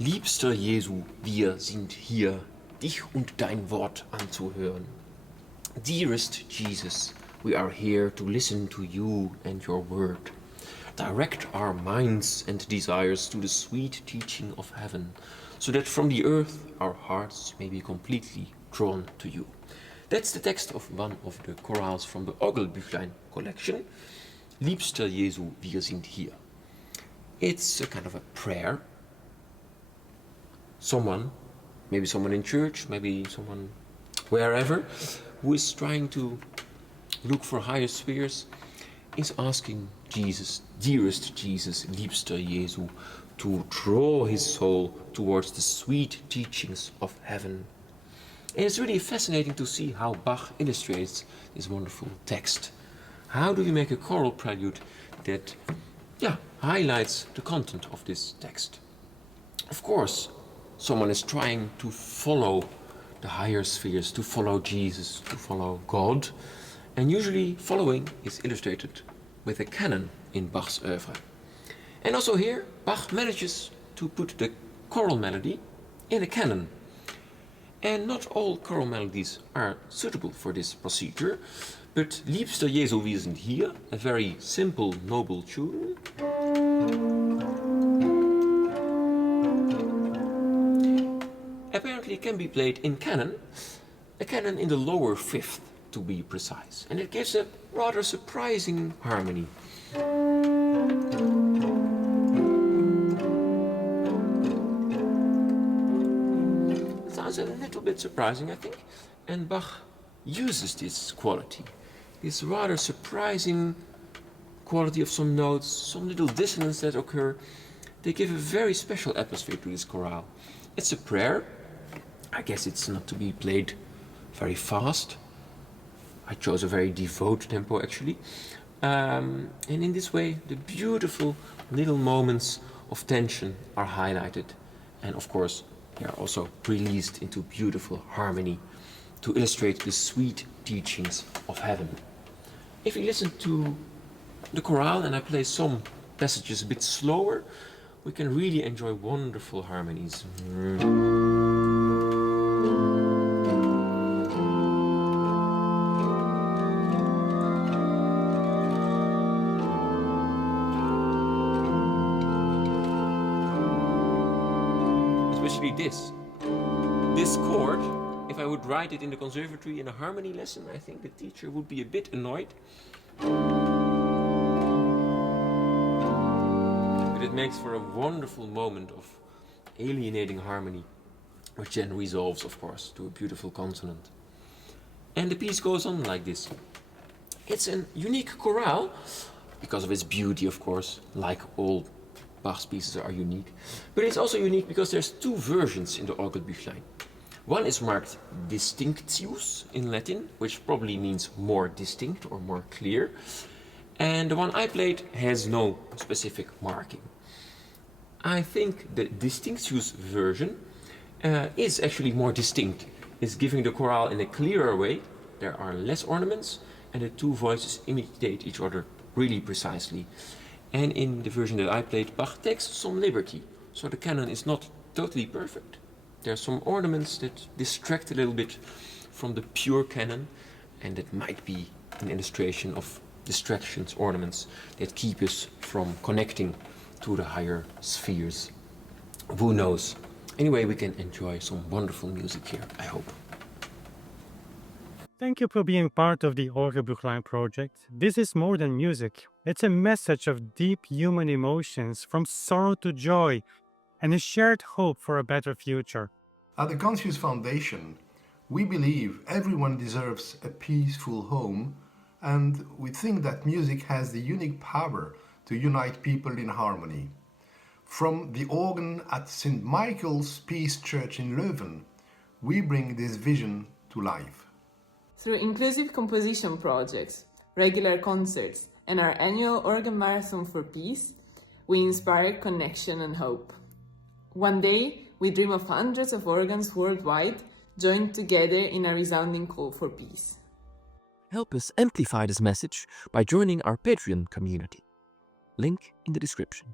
Liebster Jesu, wir sind hier, dich und dein Wort anzuhören. Dearest Jesus, we are here to listen to you and your word. Direct our minds and desires to the sweet teaching of heaven, so that from the earth our hearts may be completely drawn to you. That's the text of one of the chorales from the Orgelbüchlein collection, Liebster Jesu, wir sind hier. It's a kind of a prayer. Maybe someone in church, maybe someone wherever, who is trying to look for higher spheres, is asking Jesus, dearest Jesus, Liebster Jesu, to draw his soul towards the sweet teachings of heaven. And it's really fascinating to see how Bach illustrates this wonderful text. How do you make a choral prelude that highlights the content of this text? Of course, someone is trying to follow the higher spheres, to follow Jesus, to follow God, and usually following is illustrated with a canon in Bach's oeuvre. And also here, Bach manages to put the choral melody in a canon. And not all choral melodies are suitable for this procedure, but Liebster Jesu, wir sind hier, a very simple, noble tune, apparently can be played in canon, a canon in the lower fifth to be precise, and it gives a rather surprising harmony. It sounds a little bit surprising, I think, and Bach uses this quality, this rather surprising quality of some notes, some little dissonance that occur. They give a very special atmosphere to this chorale. It's a prayer. I guess it's not to be played very fast. I chose a very devout tempo actually. And in this way, the beautiful little moments of tension are highlighted. And of course, they are also released into beautiful harmony to illustrate the sweet teachings of heaven. If you listen to the chorale and I play some passages a bit slower, we can really enjoy wonderful harmonies. Especially this chord, if I would write it in the conservatory in a harmony lesson, I think the teacher would be a bit annoyed. But it makes for a wonderful moment of alienating harmony, which then resolves, of course, to a beautiful consonant. And the piece goes on like this. It's a unique chorale, because of its beauty, of course, like all Bach's pieces are unique. But it's also unique because there's two versions in the Orgelbüchlein. One is marked distinctius in Latin, which probably means more distinct or more clear. And the one I played has no specific marking. I think the distinctius version is actually more distinct. It's giving the chorale in a clearer way. There are less ornaments and the two voices imitate each other really precisely. And in the version that I played, Bach takes some liberty. So the canon is not totally perfect. There are some ornaments that distract a little bit from the pure canon, and that might be an illustration of distractions, ornaments that keep us from connecting to the higher spheres. Who knows? Anyway, we can enjoy some wonderful music here, I hope. Thank you for being part of the Orgelbüchlein project. This is more than music. It's a message of deep human emotions, from sorrow to joy, and a shared hope for a better future. At the Conscious Foundation, we believe everyone deserves a peaceful home, and we think that music has the unique power to unite people in harmony. From the organ at St. Michael's Peace Church in Leuven, we bring this vision to life. Through inclusive composition projects, regular concerts, and our annual Organ Marathon for Peace, we inspire connection and hope. One day, we dream of hundreds of organs worldwide joined together in a resounding call for peace. Help us amplify this message by joining our Patreon community. Link in the description.